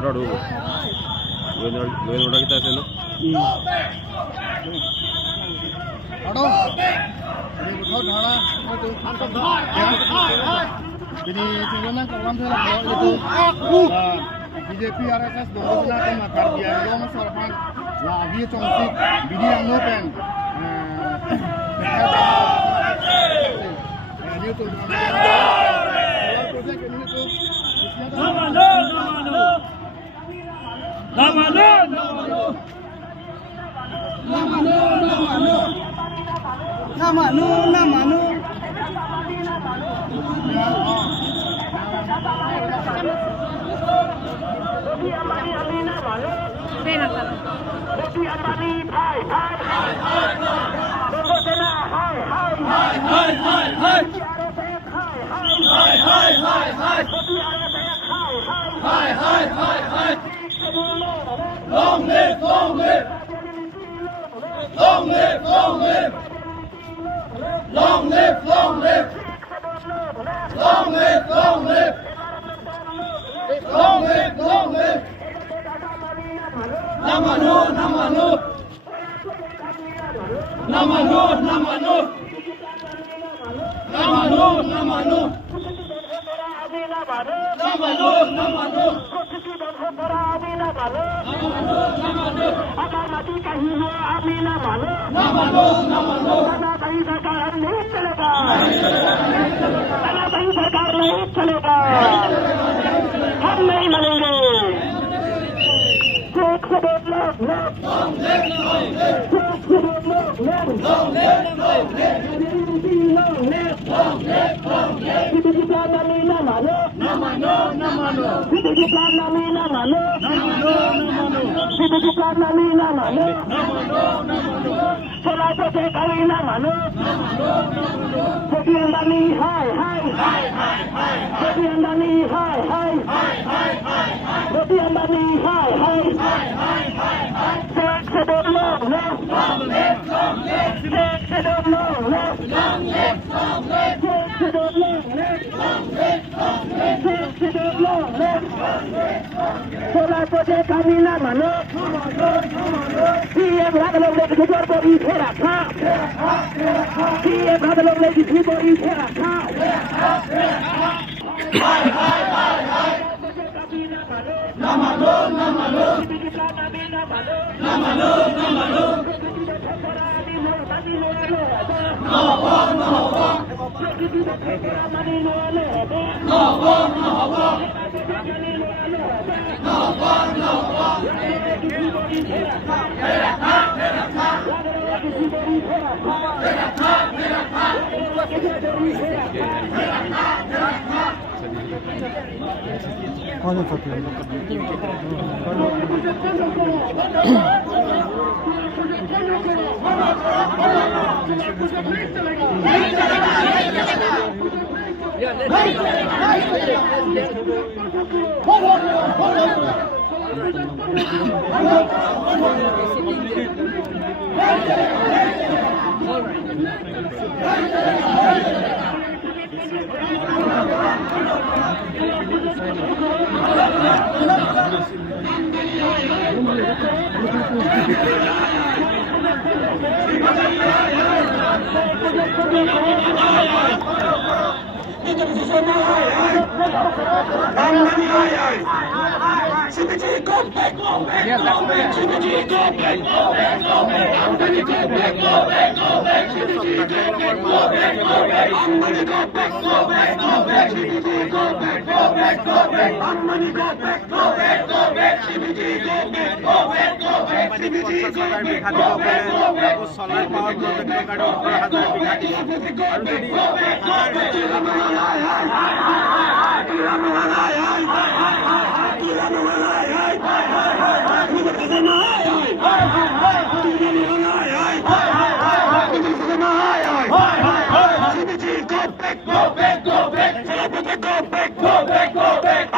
গোবিন্দটা ঢুকবো গোবিন্দটা kita আছে না jadi sebenarnya kawan saya itu BJP RSS doang kan makar dia dong soalnya lah dia congsi bidi yang nopen ini tuh project ini tuh Namanu Long live, long live. Long live, long live. Long live, long live. Long live, long live. Long live, long live. Namanu, namanu. Namanu, namanu. Namanu, namanu. Namanu, namanu. हम नहीं मानेंगे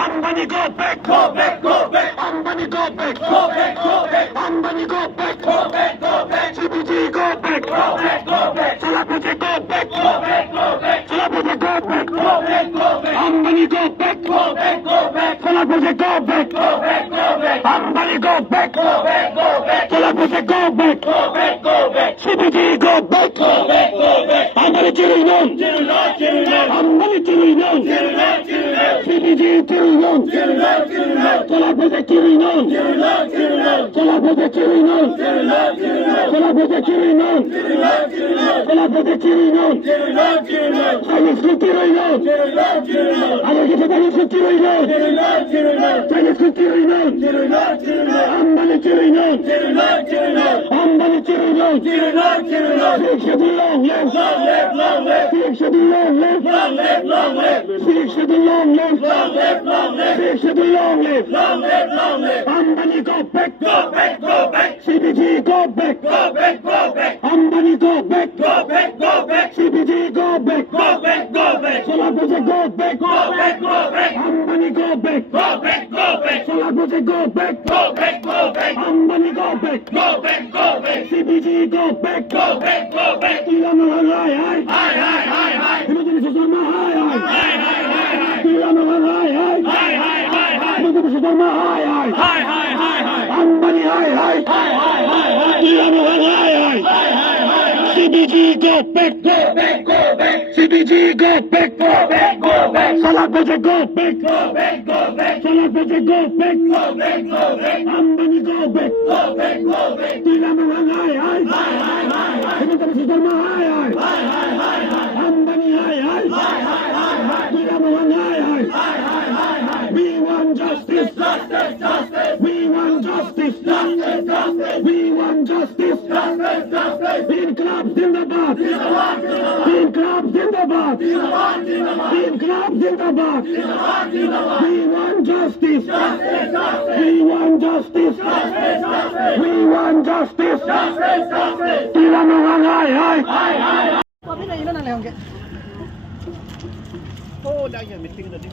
Ambani go back, go back, go back. Ambani go back, go back, go back. Ambani go back, go back, go back. CBG go back, go back, go back. Salapati go back, go back, go back. Salapati go back, go Ambani go back. Solar project go back. Ambani go back. Solar project go back. CBG go back. Ambani Chirinon. Ambani Chirinon. CBG Chirinon. Solar project Chirinon. Solar project Chirinon. Solar project Chirinon. Solar project Chirinon. Chinese school Chirinon. Agar kita Chinese school Chirinon. Chinese school Chirinon. Ambani Chirinon. Ambani Chirinon. Felix Shadulong live. Felix Shadulong live. Felix Shadulong live. Felix Shadulong live. Ambani go back. CBG go back. Ambani go back. CBG go back. Solar project go back. Ambani go back. Solar project go back. Ambani go back. CBG go back. Tila Mahalay, hi. Hinatili Susarma, hi. Tila Mahalay, hi. Hinatili Susarma, hi. Ambani, hi. Tila Mahalay, hi. CBG go back. CBG go back. Solar project go back. Solar project go back. Ambani go back. Tila Mahalay, hi. Hinatili Susarma, hi. Ambani, hi. Tila Mahalay, hi. We want justice. We want justice. We want justice. Inqilab Zindabad. Inqilab Zindabad. Inqilab Zindabad. We want justice. We want justice. We want justice. Tila Mahalay, hi. Tapi na ilan ang lehong ke? Oh, dah ya meeting tadi.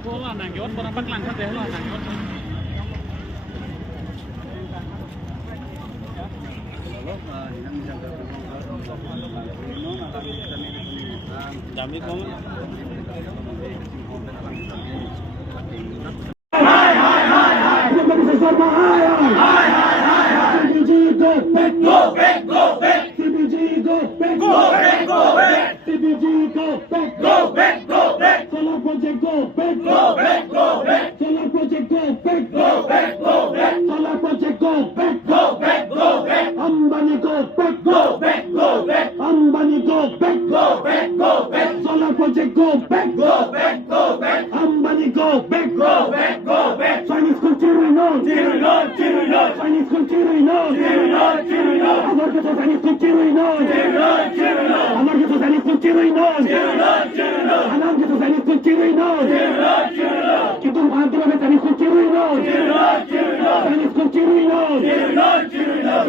Bola nang yot, bola paklang kan deh, bola nang yot. Dami ko man. Hinatili Susarma, hi. CBG go back. CBG go back. CBG go back. Solar project go back. Solar project go back. Solar project go back. Ambani go back. Ambani go back. Solar project go back. Ambani go back. Chinese school Chirinon. Chinese school Chirinon. Agar kita Chinese school Chirinon. Agar kita Chinese school Chirinon. Agar kita Chinese school Chirinon. Kita bahagi lagi Chinese school Chirinon. Chinese school Chirinon.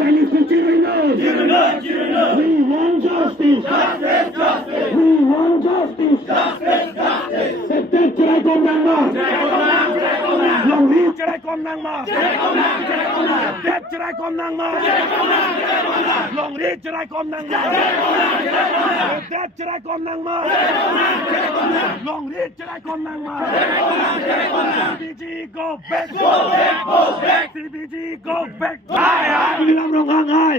Chinese school Chirinon. We want justice. We want justice. Setiap cerai kondang mah. Long Lee cerai kondang mah. Setiap cerai kondang mah. Long Lee cerai kondang mah. Setiap cerai kondang mah. Long Lee cerai kondang mah. CBG go back. CBG go back. Bilang Ronghang, hi.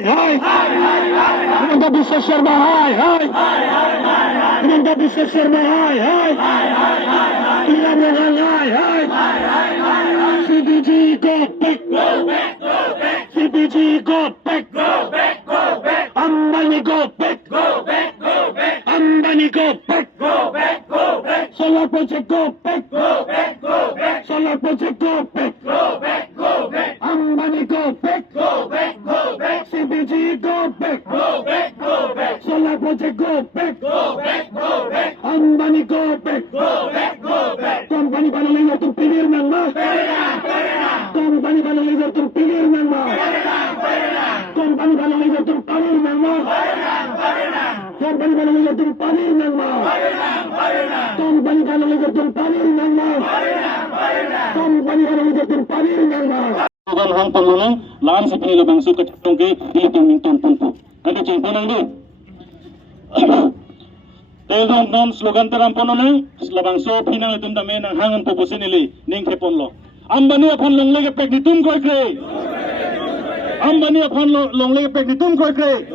Pinangga bisa Sharma, hi. Pinangga bisa Sharma, hi. Bilang Ronghang, hi. CBG go back. CBG go back. Ambani go back. Ambani go back. Solar project go back. Solar project go back. Ambani go back. CBG go back. Solar project go back. Ambani go back. Company Banalina terpilih nang mah. Company Banalina terpilih nang mah. Company Banalina terpilih nang mah. Company Banang Laser Parir Nang Mau. Company Banang Laser Parir Nang Mau. Company Banang Laser Parir Nang Mau. Tuhan hang pengunang lahan sa pinilabang sukat itong kay iting nington punpo. Nanti cing punang di. Teldong non slogan terang punonang labang so pinang itong dami ng hangan pupusin nili ning keponlo. Ambani upon long leg pek ni tum koy kre. Ambani upon long leg pek ni tum koy kre.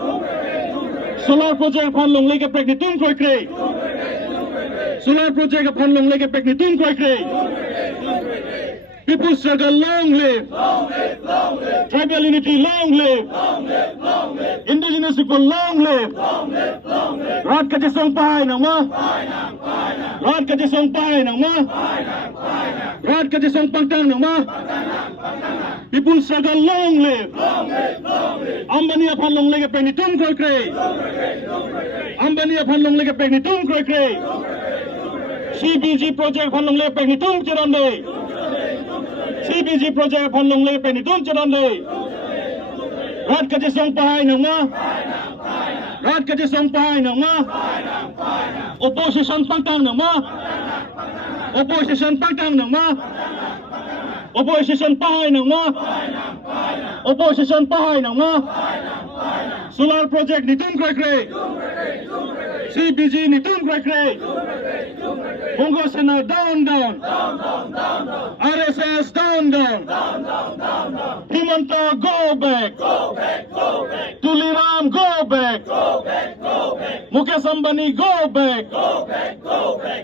Solar project upon long leg pek ni tum koy kre. Solar project upon long leg pek ni tum koy kre. People struggle, long live. Long live, long live. Tribal unity, long live. Long live, long live. Indigenous people, long live. Long live, long live. Rod ka song pahay nang ma. Rod ka song pahay nang ma. Rod ka song pagtang nang ma. People struggle, long live. Long live, long live. Ambani upon long leg pek ni tum koy kre. Ambani upon long leg pek ni tum koy kre. CBG project upon long leg pek ni tum chirande. CBG project upon long lay penny tum charan lay. Rad ka song pahay nang ma. Rad ka song pahay nang ma. Opposition pangtang nang ma. Opposition pangtang nang ma. Opposition pahay nang ma. Opposition pahay nang ma. Solar project ni tum kray kray. CBG ni tum kray kray. Bongo Sena down down. RSS down down. Himanta go back. Tuliram go back. Mukesh Ambani go back.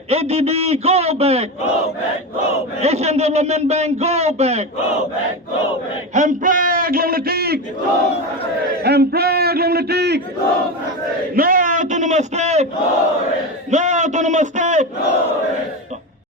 ADB go back. Asian Development Bank go back. Hempreg Longletik. Hempreg Longletik. No autonomous state. No autonomous state.